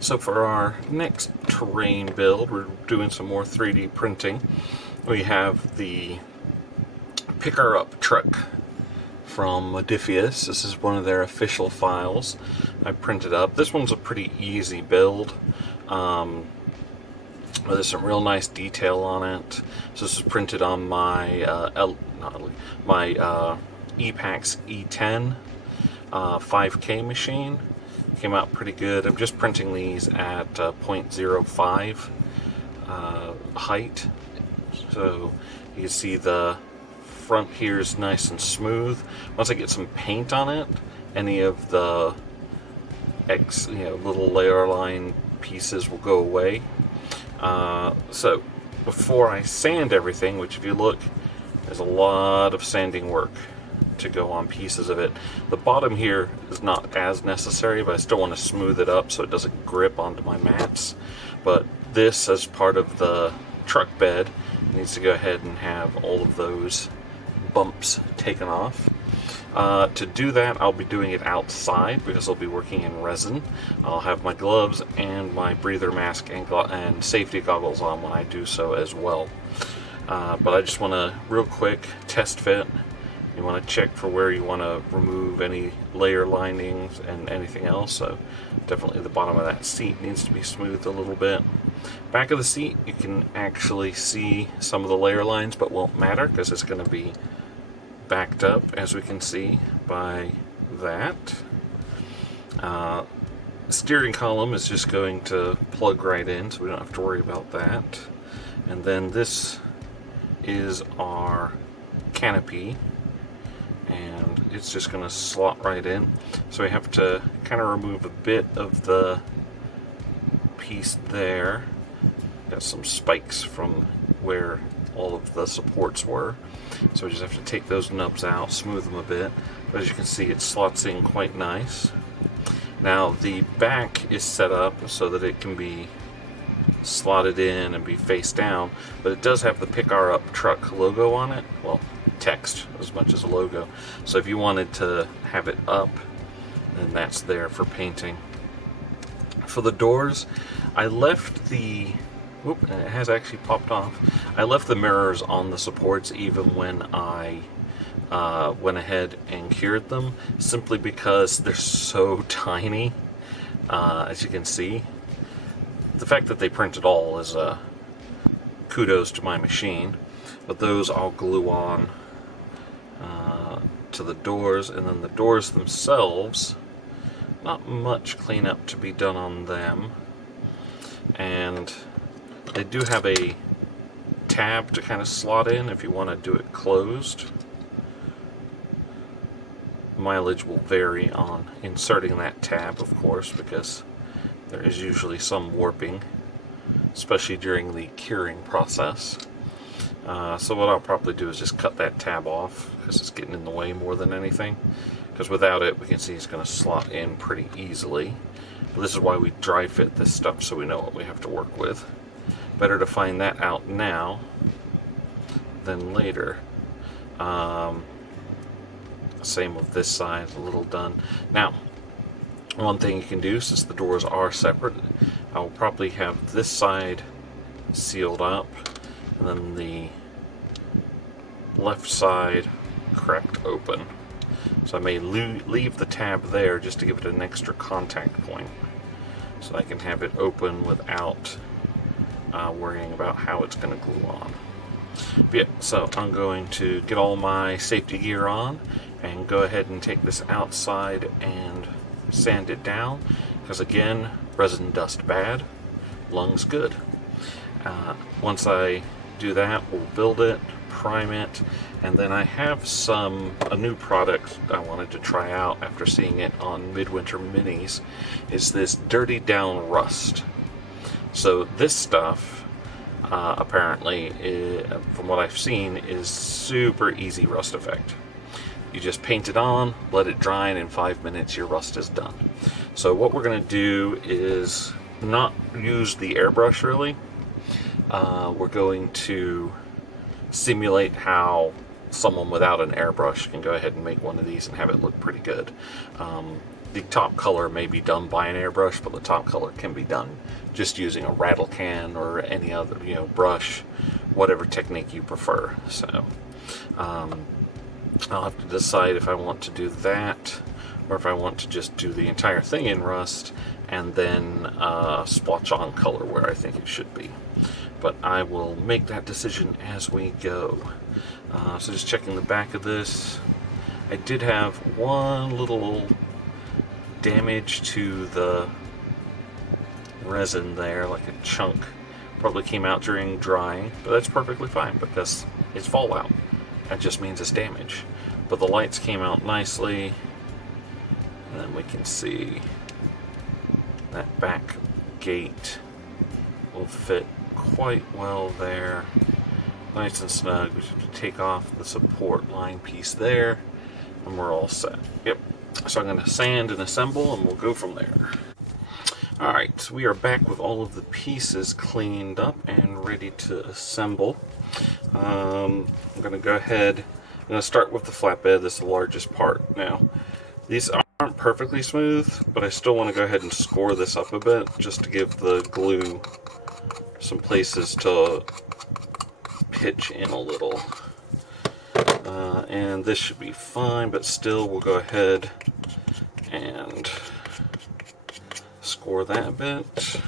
So for our next terrain build, we're doing some more 3D printing. We have the picker-up truck from Modiphius. This is one of their official files I printed up. This one's a pretty easy build. There's some real nice detail on it. So this is printed on my ePax E10 5K machine. Came out pretty good. I'm just printing these at 0.05 height. So you can see the front here is nice and smooth. Once I get some paint on it, any of the little layer line pieces will go away. So before I sand everything, which if you look, there's a lot of sanding work to go on pieces of it. The bottom here is not as necessary, but I still want to smooth it up so it doesn't grip onto my mats. But this, as part of the truck bed, needs to go ahead and have all of those bumps taken off. To do that, I'll be doing it outside because I'll be working in resin. I'll have my gloves and my breather mask and safety goggles on when I do so as well. But I just want to real quick test fit. You want to check for where you want to remove any layer linings and anything else. So definitely the bottom of that seat needs to be smoothed a little bit. Back of the seat, you can actually see some of the layer lines, but won't matter because it's going to be backed up, as we can see by that. Steering column is just going to plug right in, so we don't have to worry about that. And then this is our canopy, and it's just going to slot right in. So we have to kind of remove a bit of the piece there. Got some spikes from where all of the supports were. So we just have to take those nubs out, smooth them a bit. But as you can see, it slots in quite nice. Now the back is set up so that it can be slotted in and be face down, but it does have the Pick Our Up truck logo on it. Well, text as much as a logo. So if you wanted to have it up, then that's there for painting. For the doors, I left the it has actually popped off. I left the mirrors on the supports even when I went ahead and cured them, simply because they're so tiny. As you can see, the fact that they print it all is kudos to my machine. But those I'll glue on to the doors, and then the doors themselves, not much cleanup to be done on them. And they do have a tab to kind of slot in if you want to do it closed. Mileage will vary on inserting that tab, of course, because there is usually some warping, especially during the curing process. So what I'll probably do is just cut that tab off because it's getting in the way more than anything. Because without it, we can see it's going to slot in pretty easily. But this is why we dry fit this stuff, so we know what we have to work with. Better to find that out now than later. Same with this side, a little done. Now, one thing you can do, since the doors are separate, I will probably have this side sealed up, and then the left side cracked open. So I may leave the tab there just to give it an extra contact point, so I can have it open without worrying about how it's going to glue on. But yeah, so I'm going to get all my safety gear on and go ahead and take this outside and sand it down, because again, resin dust bad, lungs good. Once I do that, we'll build it, prime it, and then I have a new product I wanted to try out after seeing it on Midwinter Minis. Is this Dirty Down Rust. So this stuff, apparently, from what I've seen, is super easy rust effect. You just paint it on, let it dry, and in 5 minutes your rust is done. So what we're going to do is not use the airbrush really. We're going to simulate how someone without an airbrush can go ahead and make one of these and have it look pretty good. the top color may be done by an airbrush, but the top color can be done just using a rattle can or any other, brush, whatever technique you prefer. So I'll have to decide if I want to do that or if I want to just do the entire thing in rust and then splotch on color where I think it should be. But I will make that decision as we go. So just checking the back of this, I did have one little damage to the resin there, like a chunk probably came out during drying, but that's perfectly fine because it's fallout. That just means it's damage. But the lights came out nicely, and then we can see that back gate will fit quite well there. Nice and snug. We just have to take off the support line piece there, and we're all set. Yep. So I'm going to sand and assemble, and we'll go from there. Alright, so we are back with all of the pieces cleaned up and ready to assemble. I'm going to go ahead, I'm going to start with the flatbed. This is the largest part. Now, these aren't perfectly smooth, but I still want to go ahead and score this up a bit just to give the glue some places to pitch in a little. And this should be fine, but still we'll go ahead and score that a bit.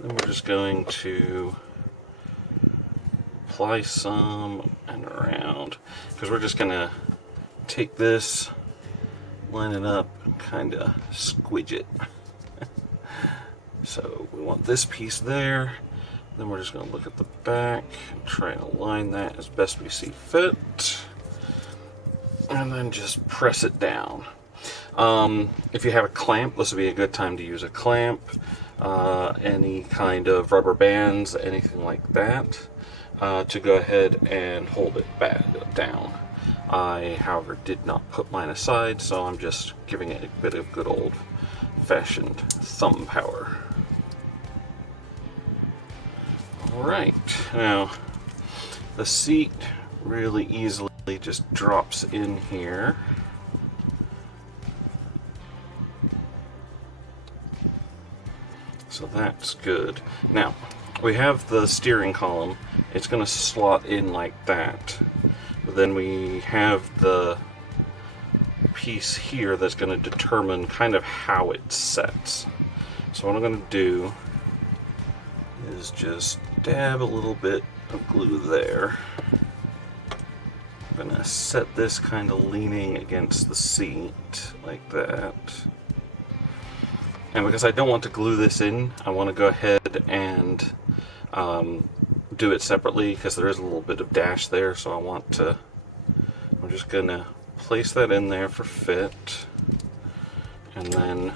Then we're just going to apply some and around, because we're just going to take this, line it up, and kind of squidge it. So we want this piece there. Then we're just going to look at the back and try and align that as best we see fit. And then just press it down. If you have a clamp, this would be a good time to use a clamp. Any kind of rubber bands, anything like that, to go ahead and hold it back down. I, however, did not put mine aside, so I'm just giving it a bit of good old-fashioned thumb power. Alright, now the seat really easily just drops in here. So that's good. Now, we have the steering column. It's going to slot in like that. But then we have the piece here that's going to determine kind of how it sets. So what I'm going to do is just dab a little bit of glue there. I'm going to set this kind of leaning against the seat like that. And because I don't want to glue this in, I want to go ahead and do it separately because there is a little bit of dash there, so I'm just going to place that in there for fit, and then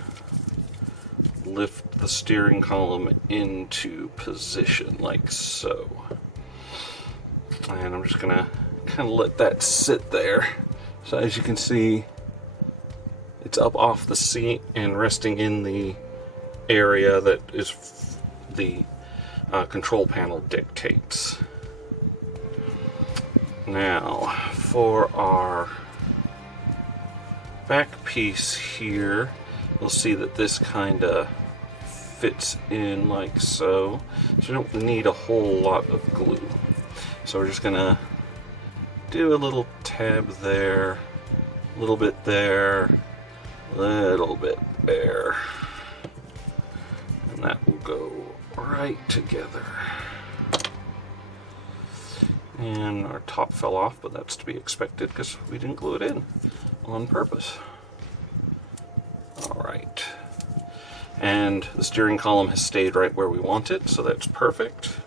lift the steering column into position like so. And I'm just going to kind of let that sit there. So as you can see, it's up off the seat and resting in the area that is the control panel dictates. Now, for our back piece here, you'll see that this kind of fits in like so. So you don't need a whole lot of glue. So we're just gonna do a little tab there, a little bit there, a little bit there, and that will go right together. And our top fell off, but that's to be expected because we didn't glue it in on purpose. Alright. And the steering column has stayed right where we want it, so that's perfect.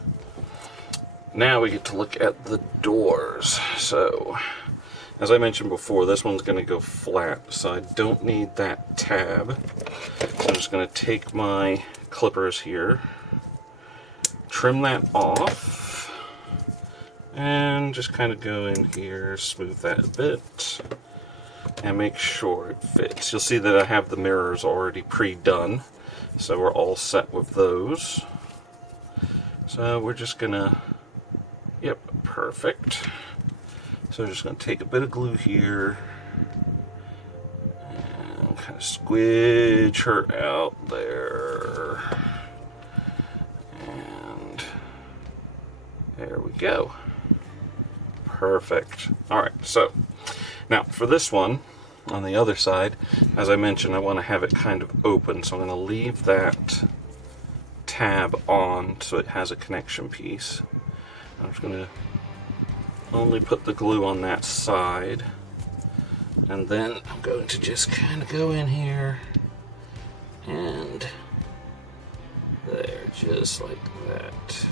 Now we get to look at the doors. So, as I mentioned before, this one's going to go flat, so I don't need that tab. So I'm just going to take my clippers here, trim that off, and just kind of go in here, smooth that a bit, and make sure it fits. You'll see that I have the mirrors already pre-done, so we're all set with those. So we're just gonna, yep, perfect. So we're just gonna take a bit of glue here, and kind of squidge her out there. And there we go. Perfect. Alright, so now for this one, on the other side, as I mentioned, I want to have it kind of open, so I'm going to leave that tab on so it has a connection piece. I'm just going to only put the glue on that side, and then I'm going to just kind of go in here and there, just like that,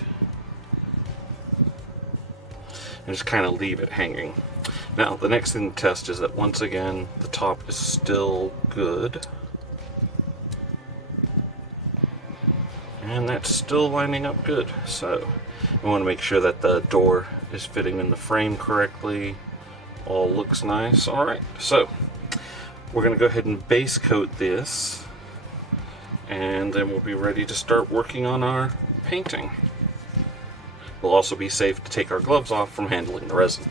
and just kind of leave it hanging. Now, the next thing to test is that once again, the top is still good. And that's still lining up good. So, I want to make sure that the door is fitting in the frame correctly. All looks nice. Alright, so we're going to go ahead and base coat this. And then we'll be ready to start working on our painting. We'll also be safe to take our gloves off from handling the resin.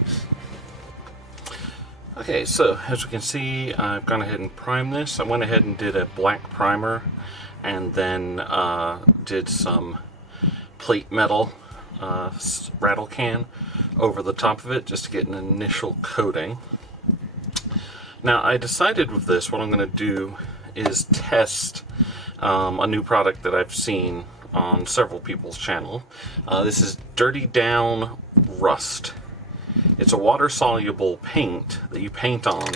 Okay, so as you can see, I've gone ahead and primed this. I went ahead and did a black primer and then did some plate metal rattle can over the top of it just to get an initial coating. Now, I decided with this, what I'm going to do is test a new product that I've seen on several people's channel. This is Dirty Down Rust. It's a water-soluble paint that you paint on,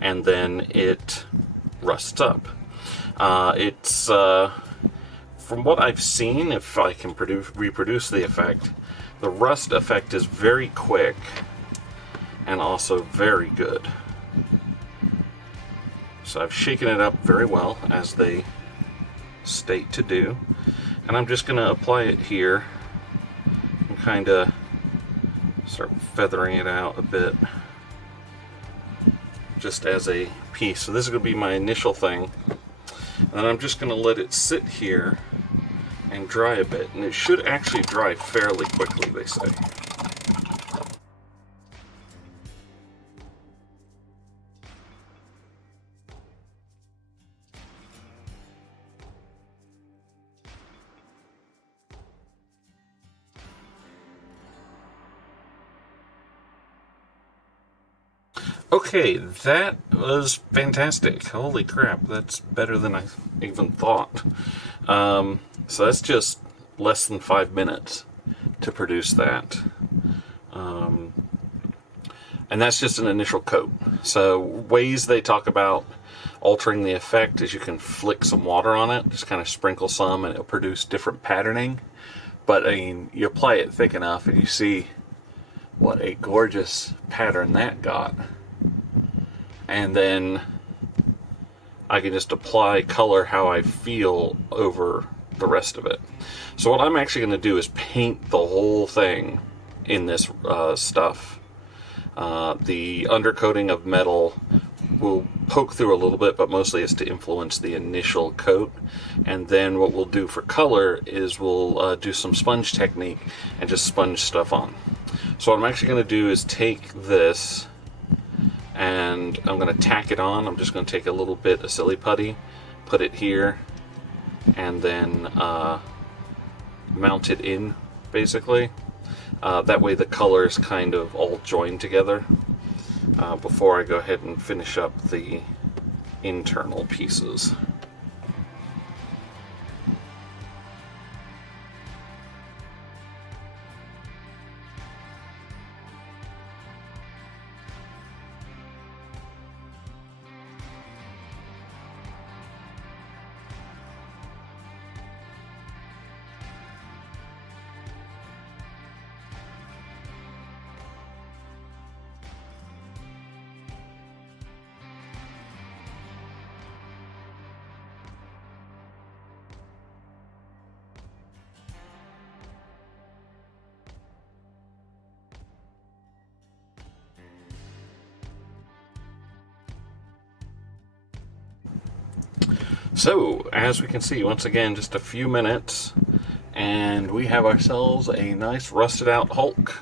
and then it rusts up. It's from what I've seen, if I can reproduce the effect, the rust effect is very quick and also very good. So I've shaken it up very well, as they state to do, and I'm just going to apply it here and kind of start feathering it out a bit, just as a piece. So this is going to be my initial thing, and then I'm just going to let it sit here and dry a bit, and it should actually dry fairly quickly, they say. Okay, that was fantastic. Holy crap, that's better than I even thought. So that's just less than 5 minutes to produce that. And that's just an initial coat. So ways they talk about altering the effect is you can flick some water on it, just kind of sprinkle some, and it'll produce different patterning. But I mean, you apply it thick enough and you see what a gorgeous pattern that got. And then I can just apply color how I feel over the rest of it. So what I'm actually going to do is paint the whole thing in this stuff. The undercoating of metal will poke through a little bit, but mostly it's to influence the initial coat. And then what we'll do for color is we'll do some sponge technique and just sponge stuff on. So what I'm actually going to do is take this and I'm going to tack it on. I'm just going to take a little bit of silly putty, put it here, and then mount it in, basically. That way the colors kind of all join together before I go ahead and finish up the internal pieces. So, as we can see, once again, just a few minutes, and we have ourselves a nice rusted out Hulk.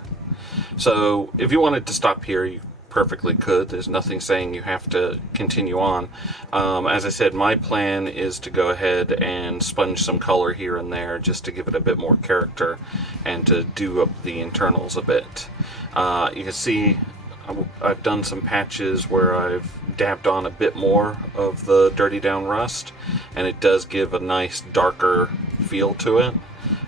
So, if you wanted to stop here, you perfectly could. There's nothing saying you have to continue on. As I said, my plan is to go ahead and sponge some color here and there just to give it a bit more character and to do up the internals a bit. You can see I've done some patches where I've dabbed on a bit more of the Dirty Down Rust, and it does give a nice darker feel to it.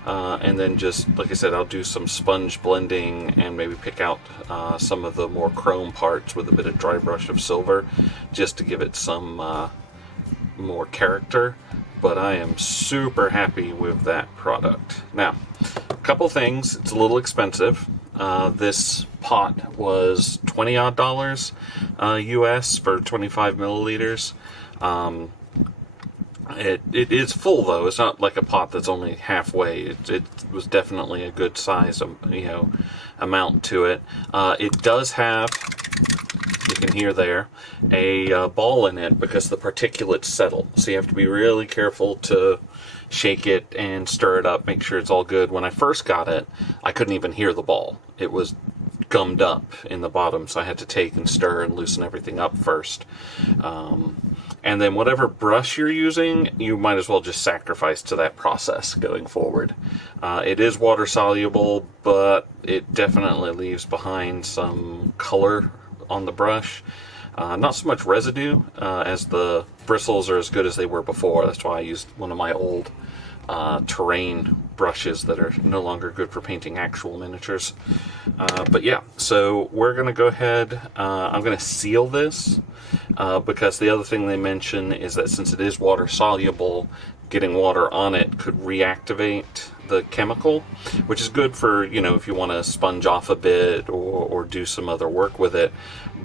And then just, like I said, I'll do some sponge blending and maybe pick out some of the more chrome parts with a bit of dry brush of silver just to give it some more character. But I am super happy with that product. Now, a couple things. It's a little expensive. This pot was $20 odd US for 25 milliliters. It is full though. It's not like a pot that's only halfway. It was definitely a good size, amount to it. It does have, you can hear there, a ball in it because the particulates settle. So you have to be really careful to shake it and stir it up, make sure it's all good. When I first got it, I couldn't even hear the ball. It was gummed up in the bottom, so I had to take and stir and loosen everything up first. And then whatever brush you're using, you might as well just sacrifice to that process going forward. It is water soluble, but it definitely leaves behind some color on the brush. Not so much residue, as the bristles are as good as they were before. That's why I used one of my old terrain brushes that are no longer good for painting actual miniatures. But yeah, so we're going to go ahead, I'm going to seal this, because the other thing they mention is that since it is water soluble, getting water on it could reactivate the chemical, which is good for, if you want to sponge off a bit or do some other work with it.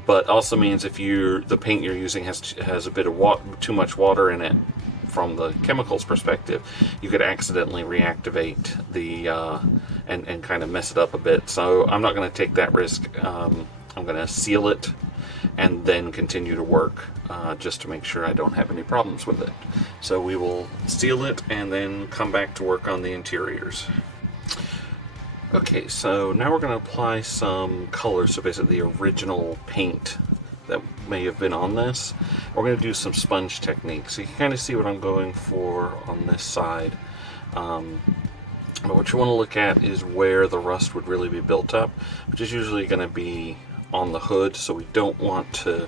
But also means if the paint you're using has a bit of too much water in it from the chemicals perspective, you could accidentally reactivate the and kind of mess it up a bit. So I'm not going to take that risk. I'm going to seal it and then continue to work just to make sure I don't have any problems with it. So we will seal it and then come back to work on the interiors. Okay, so now we're going to apply some color, so basically the original paint that may have been on this. We're going to do some sponge techniques. So you can kind of see what I'm going for on this side. But what you want to look at is where the rust would really be built up, which is usually going to be on the hood, so we don't want to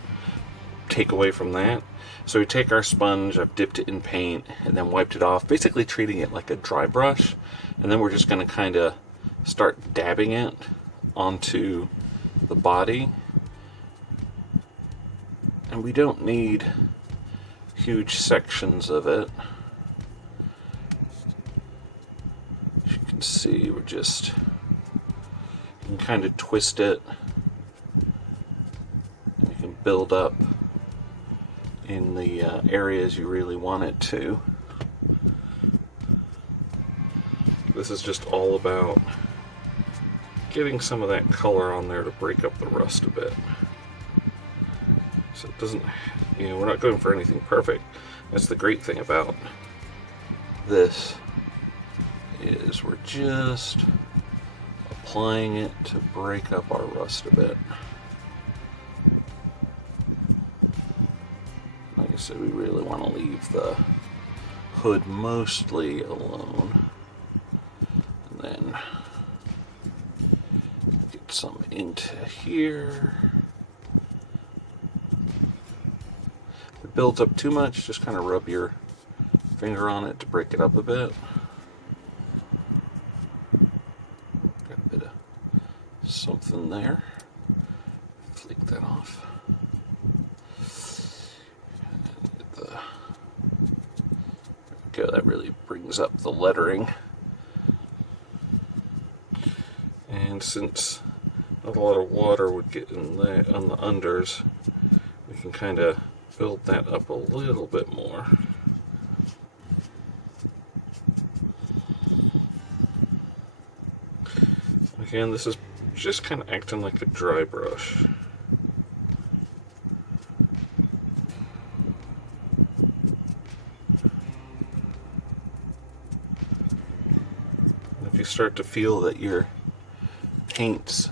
take away from that. So we take our sponge, I've dipped it in paint, and then wiped it off, basically treating it like a dry brush. And then we're just going to kind of start dabbing it onto the body. And we don't need huge sections of it. As you can see, you can kind of twist it. And you can build up in the areas you really want it to. This is just all about getting some of that color on there to break up the rust a bit. So it doesn't, we're not going for anything perfect. That's the great thing about this, is we're just applying it to break up our rust a bit. Like I said, we really want to leave the hood mostly alone. And then get some into here. If it builds up too much, just kind of rub your finger on it to break it up a bit. Got a bit of something there. Flick that off. And there we go, that really brings up the lettering. And since not a lot of water would get in there on the unders, we can kind of build that up a little bit more. Again, this is just kind of acting like a dry brush. If you start to feel that your paint's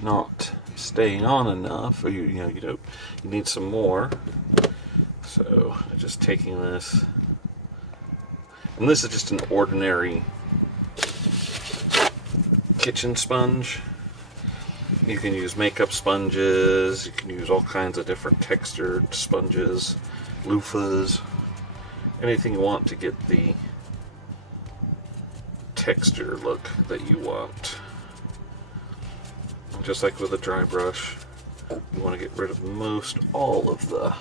not staying on enough, or you need some more. So just taking this, and this is just an ordinary kitchen sponge. You can use makeup sponges, you can use all kinds of different textured sponges, loofahs, anything you want to get the texture look that you want. Just like with a dry brush, you want to get rid of most all of the,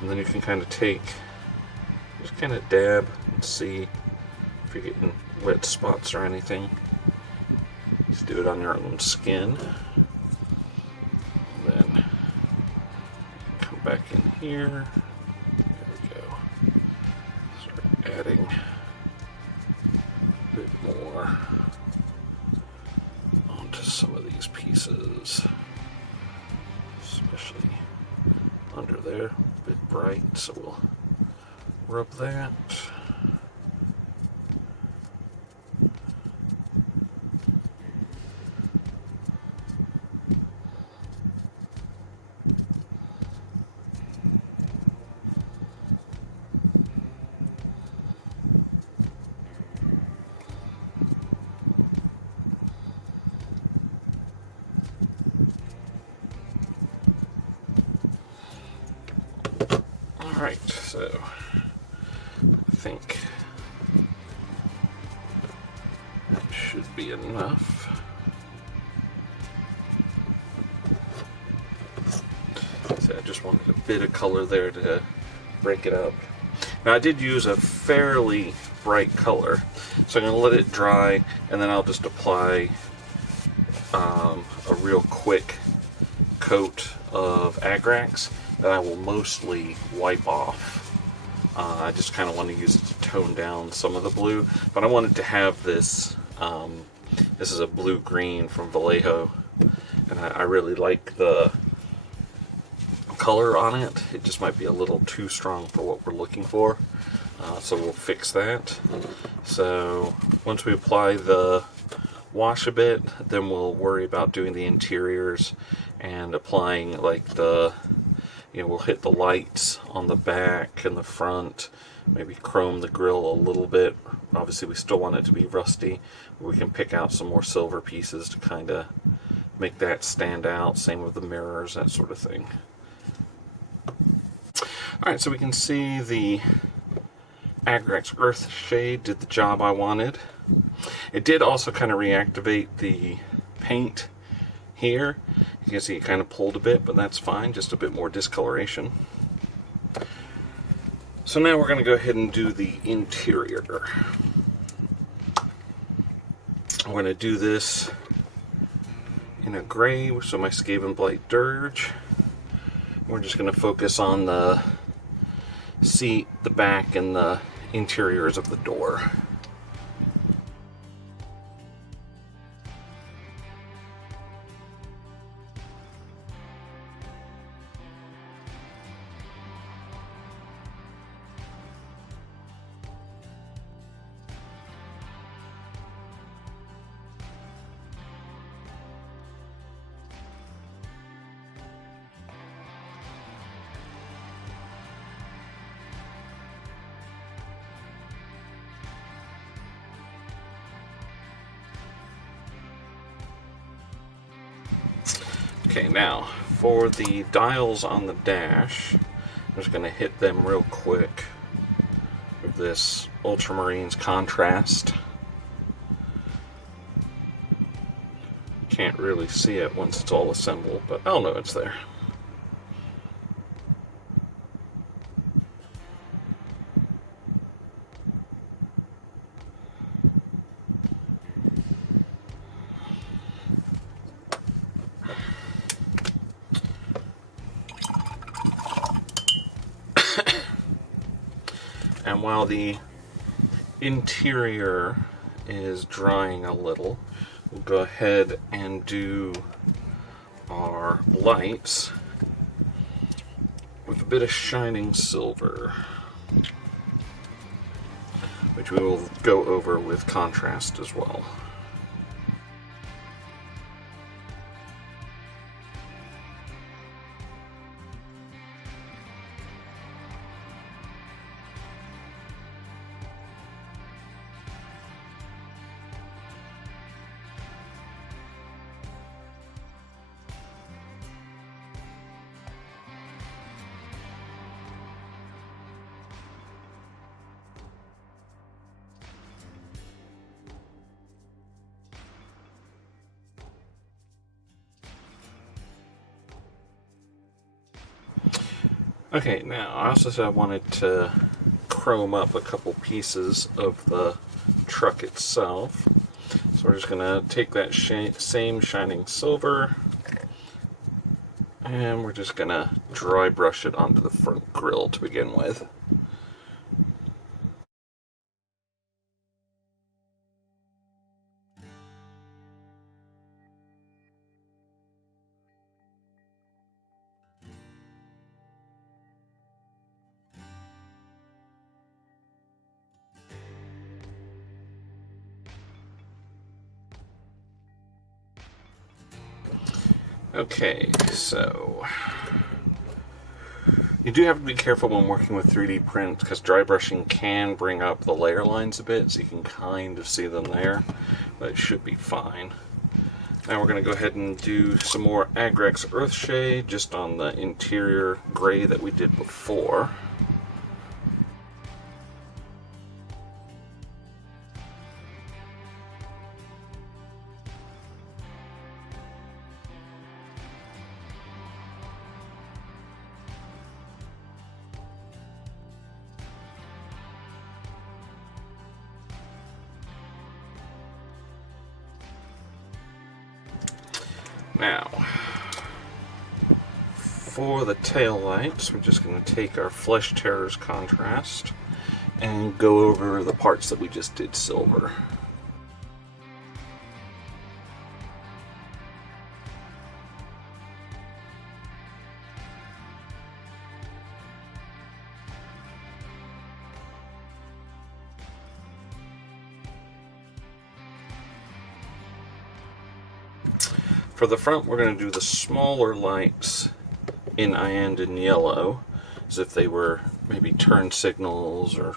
and then you can kind of just kind of dab and see if you're getting wet spots or anything. Just do it on your own skin. Then come back in here. There we go. Start adding a bit more onto some of these pieces, especially under there. A bit bright, so we'll rub that. Alright, so I think that should be enough. So I just wanted a bit of color there to break it up. Now I did use a fairly bright color, so I'm going to let it dry, and then I'll just apply a real quick coat of Agrax that I will mostly wipe off. I just kind of want to use it to tone down some of the blue, but I wanted to have this. This is a blue-green from Vallejo, and I really like the color on it. It just might be a little too strong for what we're looking for, so we'll fix that. So once we apply the wash a bit, then we'll worry about doing the interiors and applying like the, we'll hit the lights on the back and the front, maybe chrome the grill a little bit. Obviously we still want it to be rusty. We can pick out some more silver pieces to kind of make that stand out. Same with the mirrors, that sort of thing. Alright, so we can see the Agrax Earth Shade did the job I wanted. It did also kind of reactivate the paint here. You can see it kind of pulled a bit, but that's fine, just a bit more discoloration. So now we're going to go ahead and do the interior. I'm going to do this in a gray, so my Skavenblight Dirge. We're just going to focus on the seat, the back, and the interiors of the door. Okay, now for the dials on the dash, I'm just going to hit them real quick with this Ultramarines contrast. Can't really see it once it's all assembled, but I'll know it's there. And while the interior is drying a little, we'll go ahead and do our lights with a bit of shining silver, which we will go over with contrast as well. Okay, now I also said I wanted to chrome up a couple pieces of the truck itself. So we're just going to take that same shining silver, and we're just going to dry brush it onto the front grille to begin with. Okay, so you do have to be careful when working with 3D prints because dry brushing can bring up the layer lines a bit, so you can kind of see them there, but it should be fine. Now we're going to go ahead and do some more Agrex Earthshade just on the interior gray that we did before. Now, for the tail lights, we're just going to take our Flesh Terrors contrast and go over the parts that we just did silver. For the front, we're going to do the smaller lights in Iyanden yellow, as if they were maybe turn signals or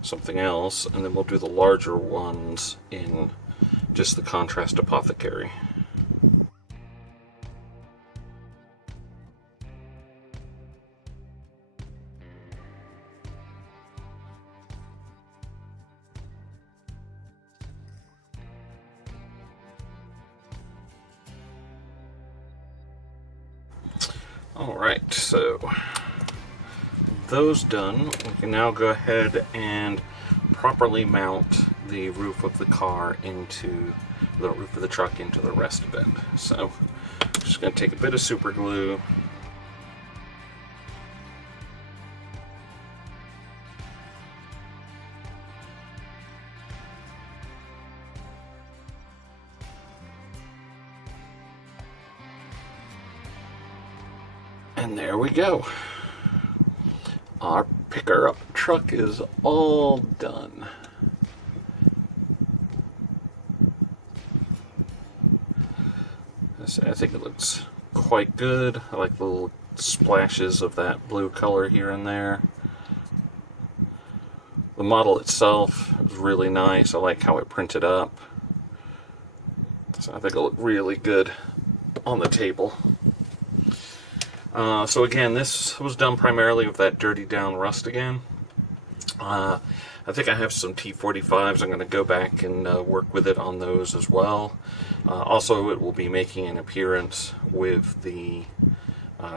something else, and then we'll do the larger ones in just the contrast Apothecary. Alright, so those done, we can now go ahead and properly mount the roof of the car into the roof of the truck into the rest of it. So just going to take a bit of super glue, and there we go. Our picker-up truck is all done. I think it looks quite good. I like the little splashes of that blue color here and there. The model itself is really nice. I like how it printed up. So I think it'll look really good on the table. So again, this was done primarily with that dirty down rust again. I think I have some T45s. I'm going to go back and work with it on those as well. Also, it will be making an appearance with the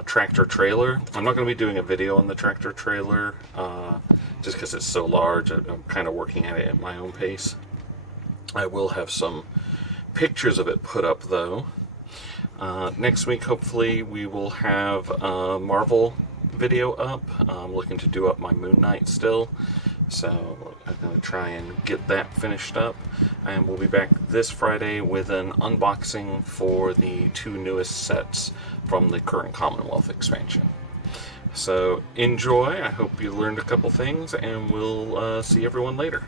tractor trailer. I'm not going to be doing a video on the tractor trailer just because it's so large. I'm kind of working at it at my own pace. I will have some pictures of it put up though. Next week, hopefully, we will have a Marvel video up. I'm looking to do up my Moon Knight still, so I'm going to try and get that finished up. And we'll be back this Friday with an unboxing for the 2 newest sets from the current Commonwealth expansion. So enjoy. I hope you learned a couple things, and we'll see everyone later.